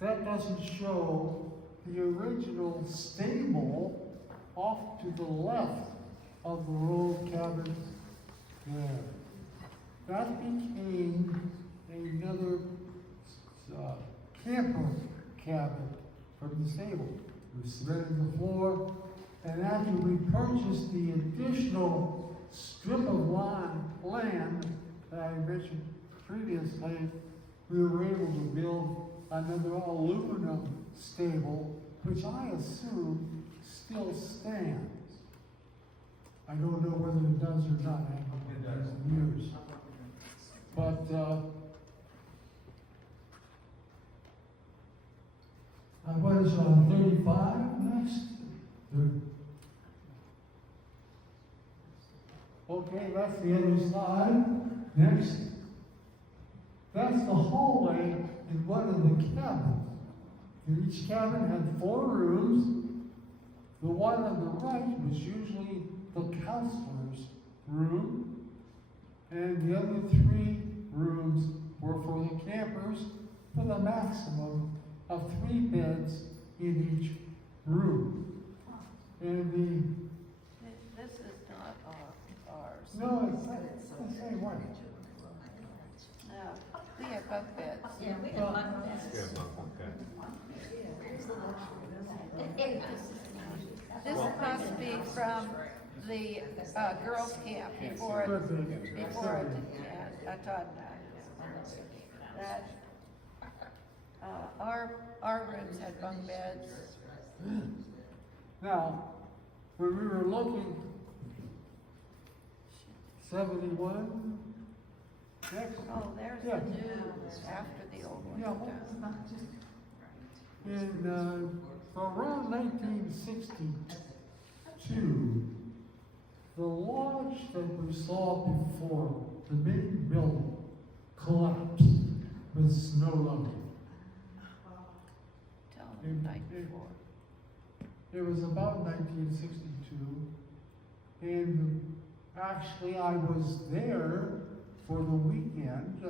that doesn't show the original stable off to the left of the row of cabins there. That became another camper cabin from the stable. We cemented the floor, and after we purchased the additional strip of land that I mentioned previously, we were able to build another aluminum stable, which I assume still stands. I don't know whether it does or not. I haven't been there in years. But what is on 35 next? Okay, that's the other side. Next. That's the hallway in one of the cabins. Each cabin had 4 rooms. The one on the right was usually the counselor's room, and the other 3 rooms were for the campers, with a maximum of 3 beds in each room. And This is not ours. no, it's the same way. No, we have bunk beds. Yeah, we have one bed. This must be from the girls' camp before it Ah-tod-a-nac. That our rooms had bunk beds. Now, when we were looking, 71, next, Oh, there's Yeah. the new after the old one. Yeah. in around 1962, the lodge that we saw before, the main building, collapsed with snow loading. Tell them the night before. It was about 1962, and actually I was there for the weekend,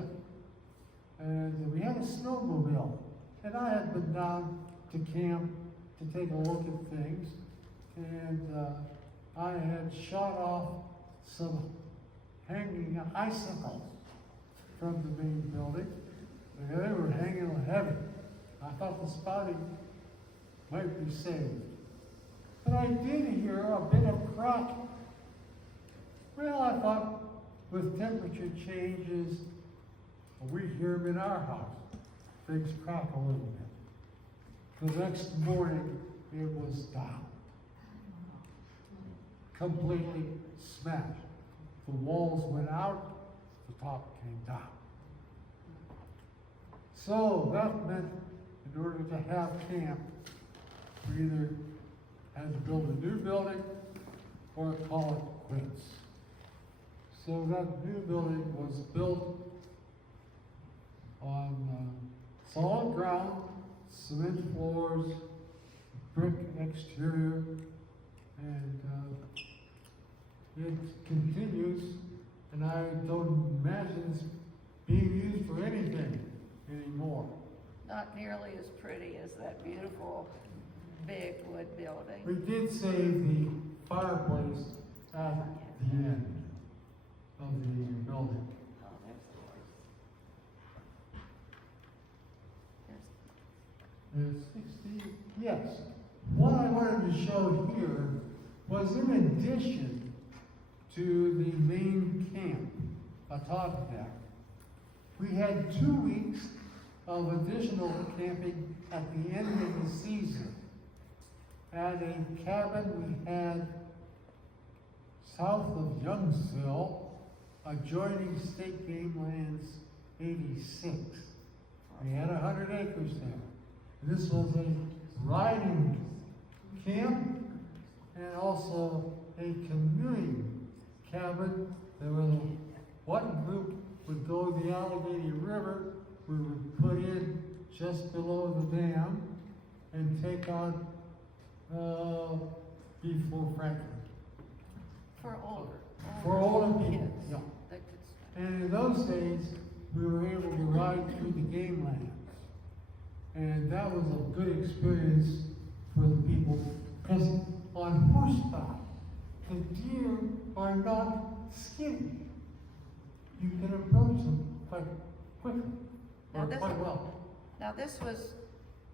and we had a snowmobile, and I had been down to camp to take a look at things, and I had shot off some hanging icicles from the main building. They were hanging heavy. I thought the spotting might be saved. But I did hear a bit of cracking. Well, I thought with temperature changes, we hear them in our house. Things crack a little bit. The next morning, it was down. Completely smashed. The walls went out, the top came down. So that meant in order to have camp, we either had to build a new building or call it quits. So that new building was built on solid ground, cement floors, brick exterior, and it continues, and I don't imagine it's being used for anything anymore. Not nearly as pretty as that beautiful big wood building. We did save the fireplace at the end of the building. Oh, there's the horse. There's 60, yes. What I wanted to show here was in addition to the main camp, Ah-tod-a-nac, we had 2 weeks of additional camping at the end of the season. At a cabin we had south of Youngsville, adjoining State Game Lands 86. We had 100 acres there. This was a riding camp and also a canoeing cabin. There was one group would go the Allegheny River. We would put in just below the dam and take out before Franklin. For older For older people, kids yeah. that could swim. And in those days, we were able to ride through the game lands. And that was a good experience for the people, because on horseback, the deer are not skinny. You can approach them quite quickly, or quite well. Now this was,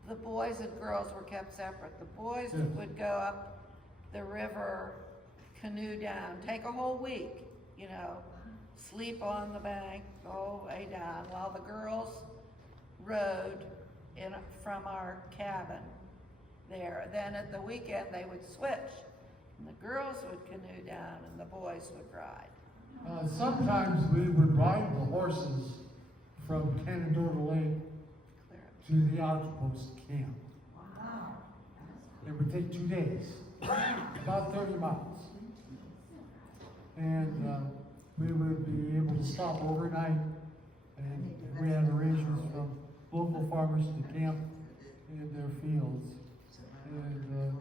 the boys and girls were kept separate. The boys Yes. would go up the river, canoe down, take a whole week, you know, sleep on the bank, the whole way down, while the girls rode from our cabin there. Then at the weekend, they would switch. And the girls would canoe down and the boys would ride. Sometimes we would ride the horses from Canadohta Lake to the outpost camp. Wow. It would take 2 days, about 30 miles. And we would be able to stop overnight, and we had arrangements from local farmers to camp in their fields. And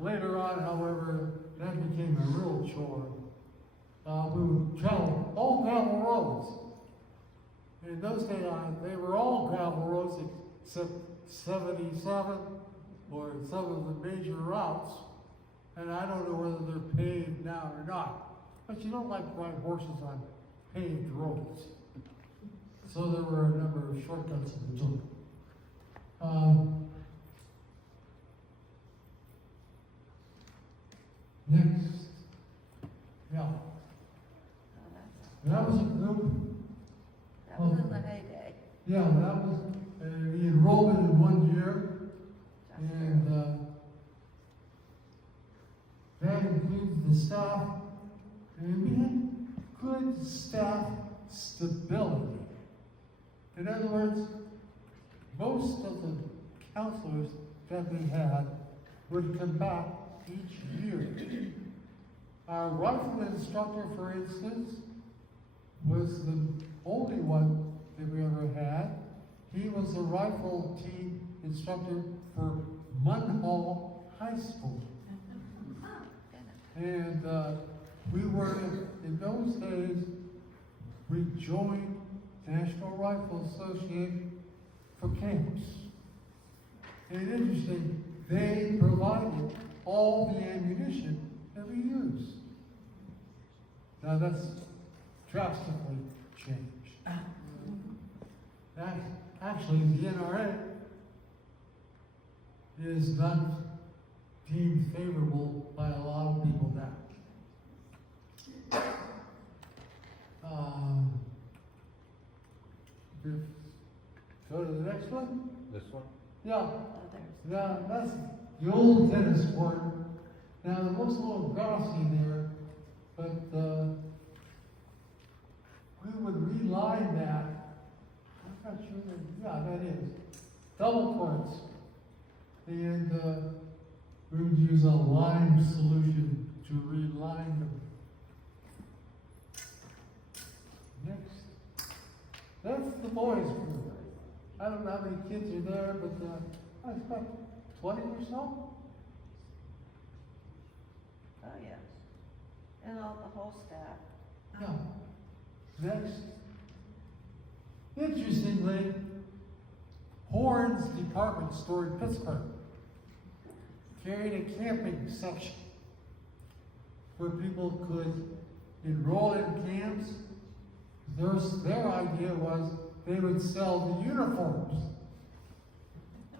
later on, however, that became a real chore. We would travel all gravel roads. In those days, they were all gravel roads except 77 or some of the major routes. And I don't know whether they're paved now or not. But you don't like to ride horses on paved roads. So there were a number of shortcuts that we took. Next. Yeah. That was a group. That was in the heyday. Yeah, that was the enrollment in 1 year. And that includes the staff. And we had good staff stability. In other words, most of the counselors that we had would come back each year. Our rifle instructor, for instance, was the only one that we ever had. He was the rifle team instructor for Munhall High School. And we were, in those days, we joined National Rifle Association for camps. And interesting, they provided all the ammunition that we used. Now that's drastically changed. That, actually, the NRA is not deemed favorable by a lot of people now. Go to the next one. This one? Yeah. Now that's the old tennis court. Now there was a little grassy there, but we would reline that. I'm not sure that, yeah, that is. Double courts. And we would use a lime solution to reline them. Next. That's the boys' group. I don't know how many kids are there, but I expect 20 or so. Oh, yeah. And all the whole staff. Yeah. Next. Interestingly, Horn's department store in Pittsburgh carried a camping section where people could enroll in camps. Their idea was they would sell the uniforms.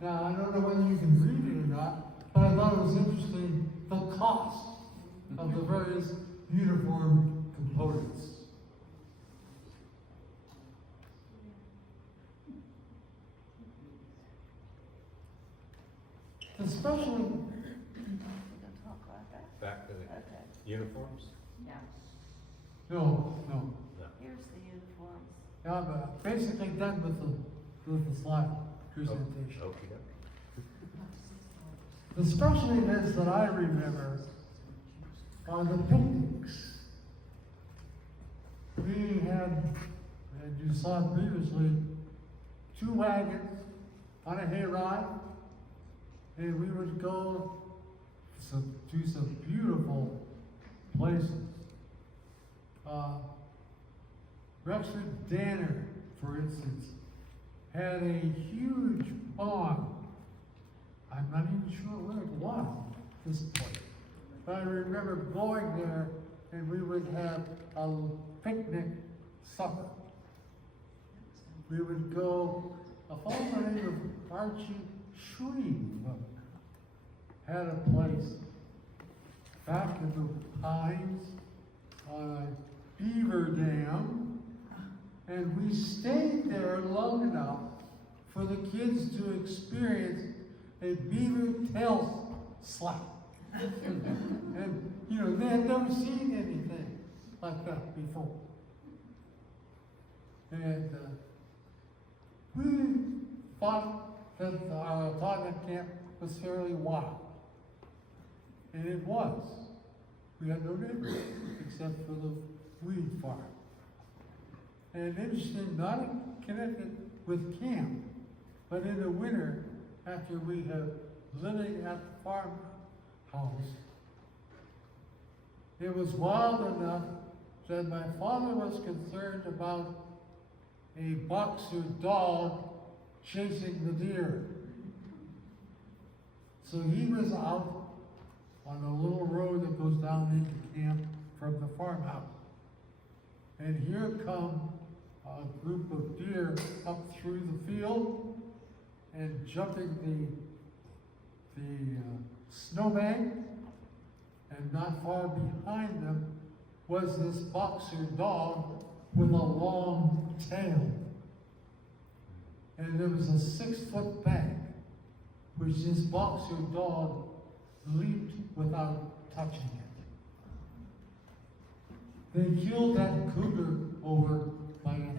Now, I don't know whether you can read it or not, but I thought it was interesting, the cost of the various uniform components. Especially, We're gonna talk about that? Back to the Okay. uniforms? Yeah. no. Here's the uniforms. Yeah, I'm basically done with the slide presentation. Okay. The special events that I remember are the picnics. We had, as you saw previously, 2 wagons on a hayride, and we would go to some beautiful places. Rexford Danner for instance, had a huge pond. I'm not even sure where it was, this place. But I remember going there and we would have a picnic supper. We would go, a fellow by the name of Archie Shreve had a place back in the pines on a beaver dam, and we stayed there long enough for the kids to experience a beaver tail slap. And, you know, they had never seen anything like that before. And we thought that our Ah-tod-a-nac camp was fairly wild. And it was. We had no neighbors except for the weed farm. And interesting, not connected with camp, but in the winter, after we have living at the farmhouse, it was wild enough that my father was concerned about a boxer dog chasing the deer. So he was out on a little road that goes down into camp from the farmhouse. And here come a group of deer up through the field and jumping the snowbank, and not far behind them was this boxer dog with a long tail. And there was a 6-foot bank, which this boxer dog leaped without touching it. They killed that cougar over by hand.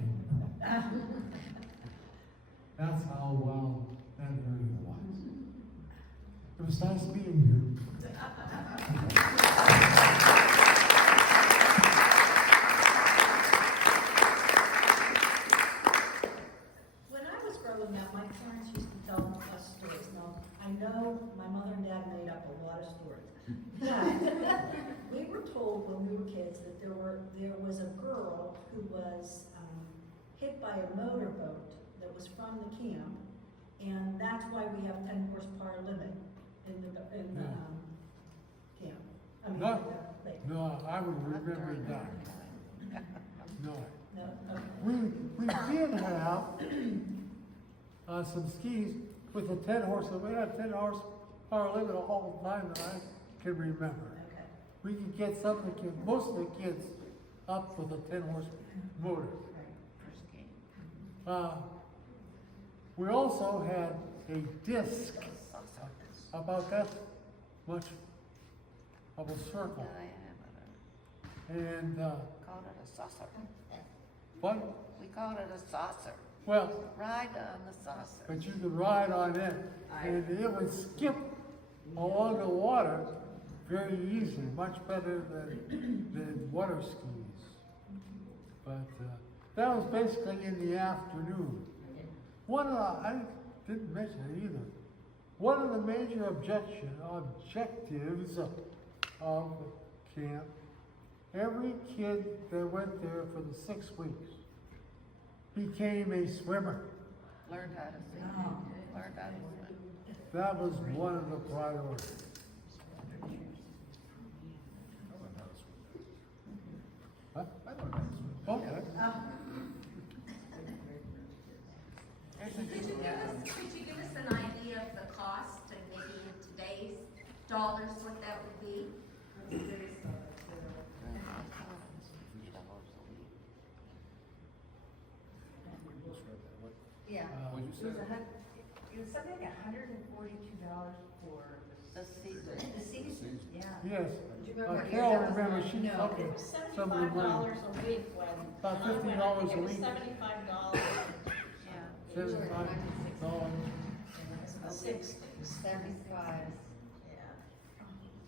That's how wild that area was. It was nice meeting you. When I was growing up, my parents used to tell us stories. Now, I know my mother and dad made up a lot of stories. But we were told when we were kids that there was a girl who was hit by a motorboat that was from the camp, and that's why we have 10 horsepower limit in the camp. I mean, lake. No, I would remember that. No. No? Okay. We did have some skis with a 10 horse, we had 10 horsepower limit all the time that I can remember. Okay. We could get some of the kids, most of the kids, up with a 10 horse motor. We also had a disc about that much of a circle. And Called it a saucer. what? We called it a saucer. Well, Ride on the saucer. but you could ride on it, and it would skip along the water very easily, much better than water skis. But that was basically in the afternoon. I didn't mention it either. One of the major objectives of camp, every kid that went there for the 6 weeks became a swimmer. Learned how to swim. Learned how to swim. That was one of the priorities. Huh? Okay. Could you give us an idea of the cost and maybe in today's dollars what that would be? Yeah, What'd it was something like $142 for The season. the season, yeah. Yes. Do you remember what Carol year that was? remembers, she No, told me It was some of the money. $75 a week when About I went. $50 I think a it was week. $75. Yeah. $75. $60. 75 Yeah.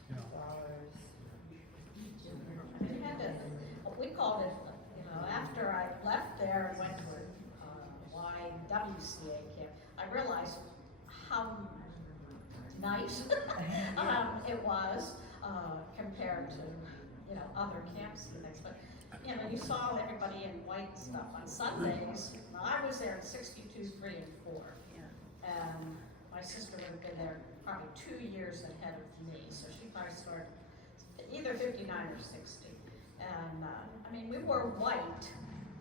Yeah. dollars. We had to, we called it, after I left there and went to YWCA camp, I realized how nice it was compared to, other camps and things. But you know, you saw everybody in white and stuff on Sundays. Now, I was there in 62, 3, and 4. Yeah. And my sister would have been there probably 2 years ahead of me, so she probably started either 59 or 60. And, I mean, we wore white,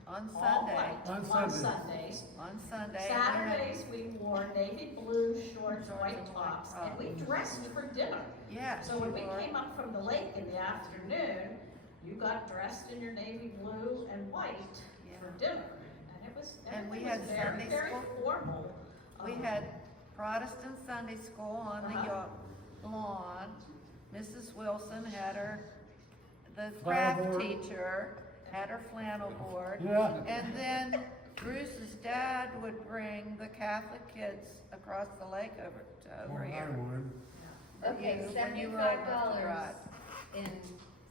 On all Sunday. white, On on Sunday. Sundays. On Sunday. Saturdays, we wore navy blue shorts, white tops, and we dressed for dinner. Yeah. So when we came up from the lake in the afternoon, you got dressed in your navy blue and white for dinner. And it was, And we everything was had very, Sunday very school. formal. We had Protestant Sunday school on the lawn. Mrs. Wilson had the craft Flannel board. teacher had her flannel board. Yeah. And then Bruce's dad would bring the Catholic kids across the lake over Well, I here. would. Okay, When you rode with the $75 drive. in,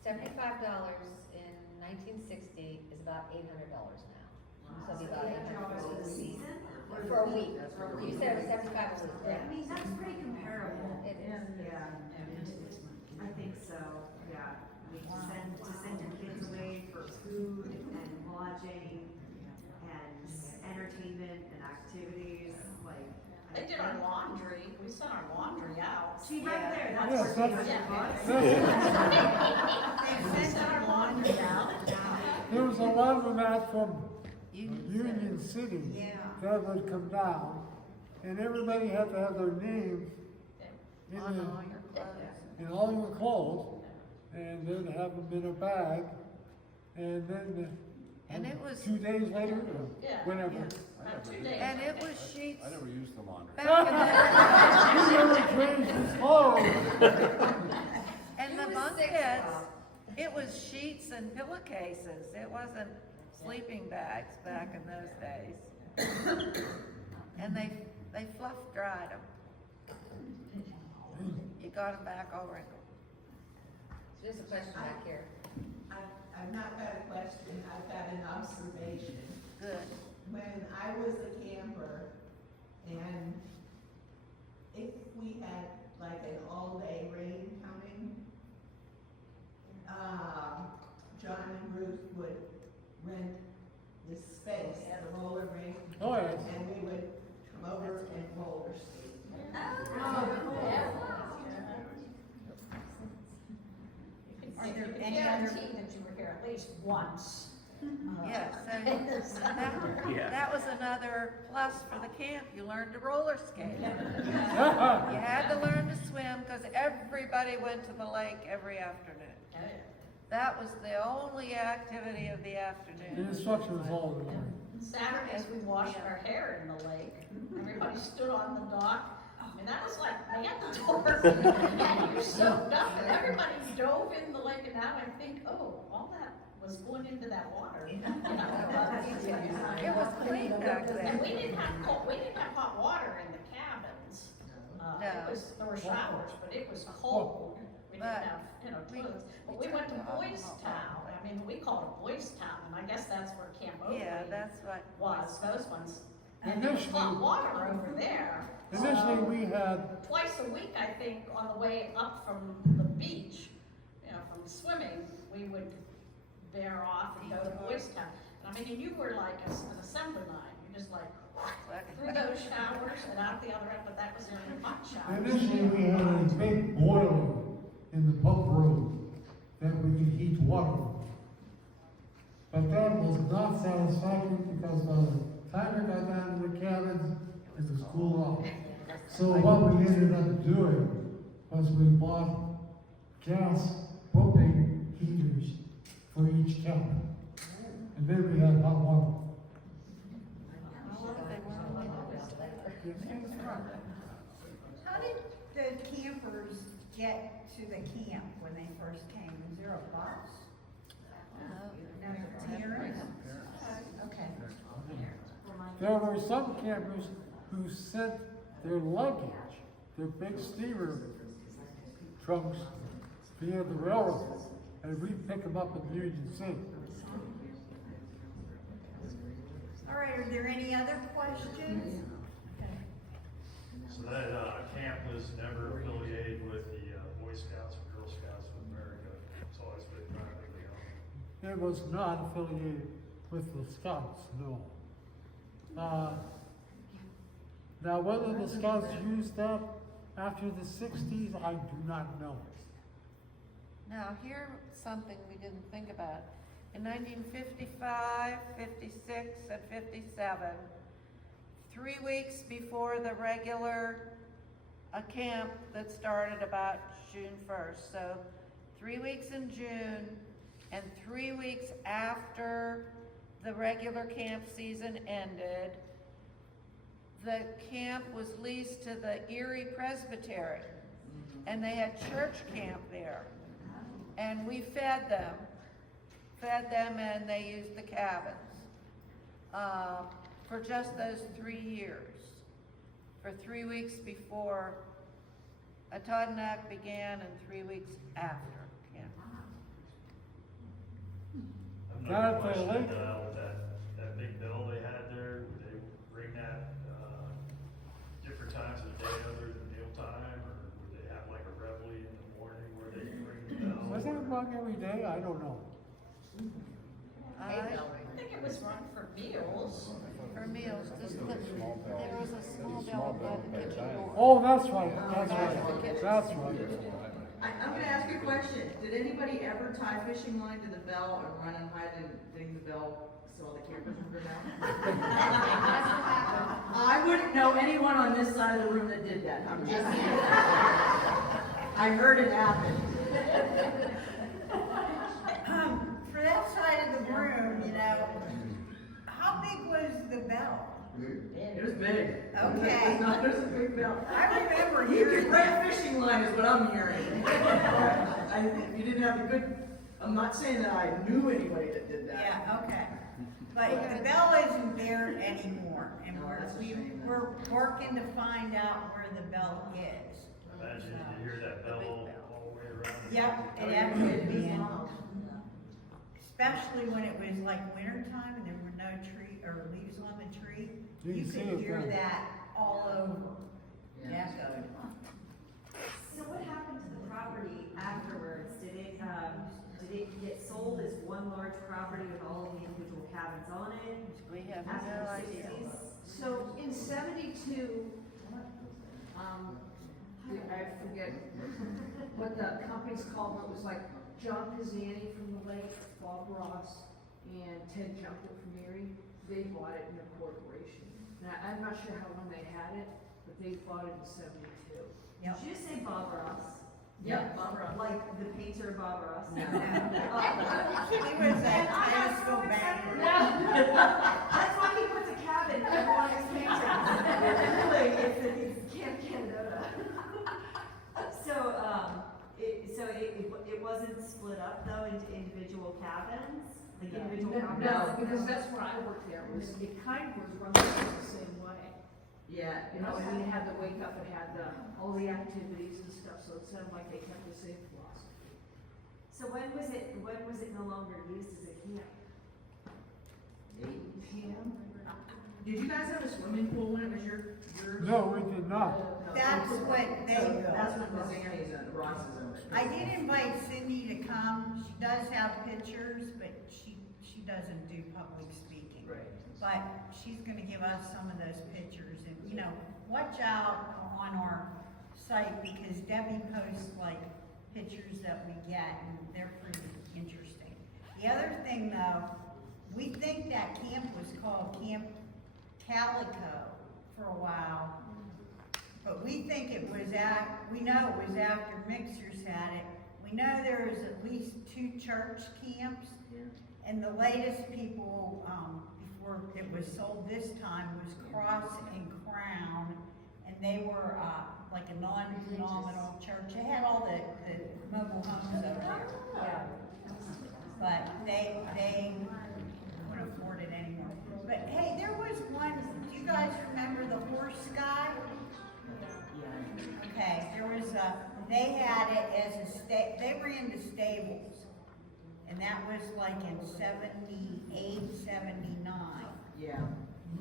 $75 in 1960 is about $800 now. So it'll be about $800 For the season? For a week. You said it was 75 a week, I yeah. mean, that's pretty comparable. It is. Yeah, I think so, yeah. I mean, to send your kids away for food and lodging and entertainment and activities, like. I They did our laundry, we sent our laundry out. See, right Yeah. there, Yeah, that's where that's- We sent our laundry out. There was a laundromat from Union Union City Yeah. that would come down, and everybody had to have their name in On all the, your clothes. in all your clothes, and then have them in a bag, and then. And it was- 2 days later, or Yeah. whenever. Yeah. About 2 days. And it was sheets I never used the laundry. back in He never changed his clothes. the, and the It was bunk six, beds, Bob. it was sheets and pillowcases. It wasn't sleeping bags back in those days. And they fluff dried them. You got them back all wrinkled. There's a question back here. I've not got a question, I've got an observation. Good. When I was a camper, and if we had like an all-day rain coming, John and Bruce would rent this space at a roller rink, Oh, yes. and we would come over and roller skate. Are there any guarantee that you were here at least once? Yes, that was another plus for the camp. You learned to roller skate. You had to learn to swim because everybody went to the lake every afternoon. That was the only activity of the The afternoon. instruction was all in there. Saturdays, we washed our hair in the lake. Everybody stood on the dock. I mean, that was like mandatory. And you soaked up, and everybody dove in the lake, and now I think, oh, all that was going into that water. You know, It was clean back and then. we didn't have hot water in the cabins. No. There were showers, but it was cold. We didn't But have, we- toilets. But we we went to turned Boys off the Town. hot I mean, we called it Boys Town, and I guess that's where Camp Oakley Yeah, that's what. was, those ones. And there was hot Initially, water over there. initially So, we had, twice a week, I think, on the way up from the beach, you know, from swimming, we would bear off and go to Boys Town. And I mean, and you were like an assembly line, you just like through those showers and out the other end, but that was during the hot showers. initially we had a big boiler in the pump room that we could heat water with. But that was not satisfactory because by the time we got down to the cabins, it was cool off. So what we ended up doing was we bought gas propane heaters for each cabin. And then we had hot water. How did the campers get to the camp when they first came? Was there a bus? Parents? Okay. There were some campers who sent their luggage, their big steamer trunks via the railroad, and we'd pick them up in Union City. All right, are there any other questions? So that camp was never affiliated with the Boy Scouts or Girl Scouts of America. It's always been privately owned. It it was not affiliated with the Scouts, no. Now, whether the Scouts used that after the 60s, I do not know. Now, here's something we didn't think about. In 1955, 56, and 57, 3 weeks before the regular camp that started about June 1st. So 3 weeks in June and 3 weeks after the regular camp season ended, the camp was leased to the Erie Presbytery, and they had church camp there. And we fed them, and they used the cabins for just those 3 years, for 3 weeks before Ah-tod-a-nac began and 3 weeks after camp. Another question, that big bell they had there, would they ring that, different times of the day other than mealtime, or would they have like a reveille in the morning where they ring the bell? Was it rung every day? I don't know. I think it was run for meals. For meals, there was a small bell by the kitchen door. Oh, that's right, that's right, that's right. I'm gonna ask you a question. Did anybody ever tie fishing line to the bell and run and hide and ding the bell so all the campers would go down? I wouldn't know anyone on this side of the room that did that. I'm just saying. I heard it happen. For that side of the room, you know, how big was the bell? It was big. Okay. It was a big bell. I remember You hearing could run that. a fishing line is what I'm hearing. You didn't have a good, I'm not saying that I knew anybody that did that. Yeah, okay. But the bell isn't there anymore, and we're working to find out where the bell is. Imagine you hear that bell all the way around. Yep, it had to be in. Especially when it was like winter time and there were no tree or leaves on the tree, You you see could it hear then. that all over. Yeah. Echoed. So what happened to the property afterwards? Did it get sold as one large property with all of the individual cabins on it? We have After no the idea. 60s? So in 72, I forget what the company's called, but it was like John Pizzani from the lake, Bob Ross, and Ted Junker from Erie. They bought it in a corporation. Now, I'm not sure how long they had it, but they bought it in 72. Yep. Did you say Bob Ross? Yeah, Bob Ross. Like the painter Bob Ross? He was that tennis go back. That's why he puts a cabin in one of his paintings. Really, it's Camp Canadohta. So it wasn't split up though into individual cabins? Like individual cabins? No, because that's when I worked there, it kind of was run the same way. Yeah. You know, and you had to wake up and had all the activities and stuff, so it sounded like they kept the same philosophy. So when was it no longer used as a camp? 8 p.m. Did you guys have a swimming pool when it was yours? No, we did not. That's what they built. That's what Pizzani's and Ross's owned. I did invite Cindy to come. She does have pictures, but she doesn't do public speaking. Right. But she's gonna give us some of those pictures and, you know, watch out on our site because Debbie posts like pictures that we get and they're pretty interesting. The other thing though, we think that camp was called Camp Calico for a while. But we think we know it was after Mixers had it. We know there was at least 2 church camps. And the latest people, before it was sold this time, was Cross and Crown. And they were, like a non-denominational church. They had all the mobile homes over there. Yeah. But they couldn't afford it anymore. But hey, there was one, do you guys remember the horse guy? Okay, there was they had it as they were into stables. And that was like in 78, 79. Yeah.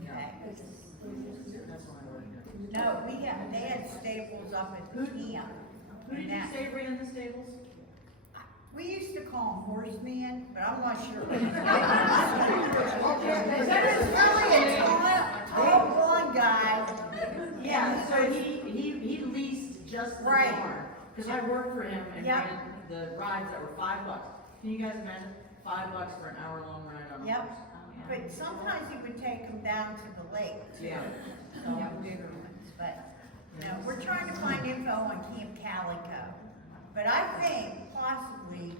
Okay. That's when I worked here. No, they had stables up at the camp. Who did you say ran the stables? We used to call him Horseman, but I'm not sure. It's a tall blonde guy. Yeah, so he leased just the Right. barn, cause I worked for him and Yep. ran the rides that were $5. Can you guys imagine? $5 for an hour-long ride on a Yep. horse? But sometimes he would take them down to the lake too. Yeah. Some bigger ones, but, you know, we're trying to find info on Camp Calico. But I think possibly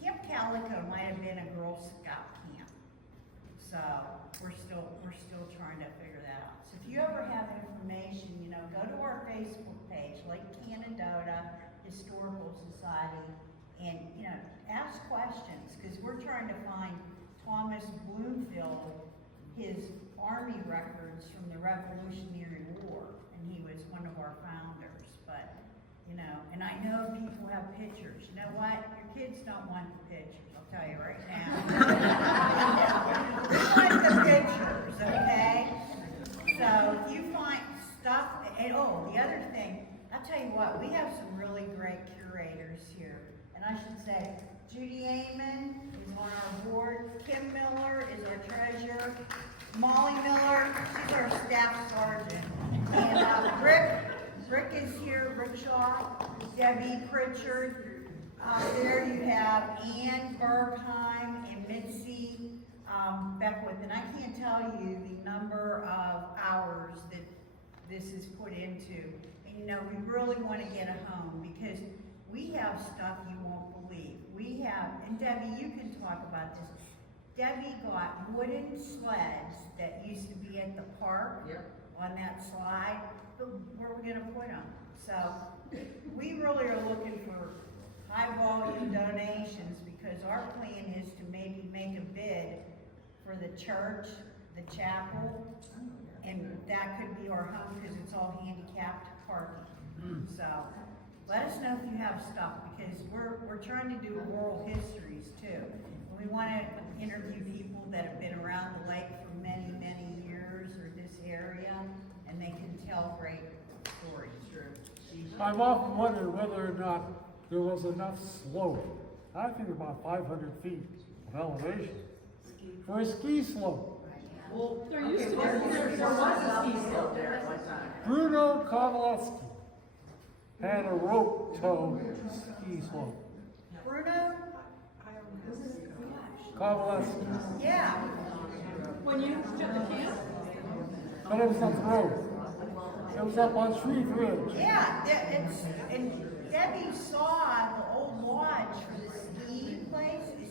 Camp Calico might have been a Girl Scout camp. So we're still trying to figure that out. So if you ever have information, you know, go to our Facebook page, like Canadohta Historical Society, and, you know, ask questions, because we're trying to find Thomas Bloomfield, his army records from the Revolutionary War, and he was one of our founders. But, you know, and I know people have pictures. You know what? Your kids don't want the pictures, I'll tell you right now. We want the pictures, okay? So if you find stuff, and oh, the other thing, I'll tell you what, we have some really great curators here. And I should say, Judy Amon is on our board, Kim Miller is our treasurer, Molly Miller, she's our staff sergeant. And Rick is here, Rick Shaw, Debbie Pritchard. There you have Ann Bergheim and Mitzi Beckwith. And I can't tell you the number of hours that this is put into. And you know, we really want to get a home because we have stuff you won't believe. We have, and Debbie, you can talk about this. Debbie got wooden sleds that used to be at the park. Yep. On that slide, but where are we gonna put them? So, we really are looking for high volume donations because our plan is to maybe make a bid for the church, the chapel, and that could be our home because it's all handicapped parking. So, let us know if you have stuff because we're trying to do oral histories too. We want to interview people that have been around the lake for many, many years or this area, and they can tell great stories. I've often wondered whether or not there was enough slope. I think about 500 feet of elevation for a ski slope. Well, there was a ski slope there at one time. Bruno Kowaleski had a rope tow ski slope. Bruno? Kowaleski. Yeah. When you took the camp? But it was up the road. It was up on Shreve Ridge. Yeah, and Debbie saw the old lodge for the ski place is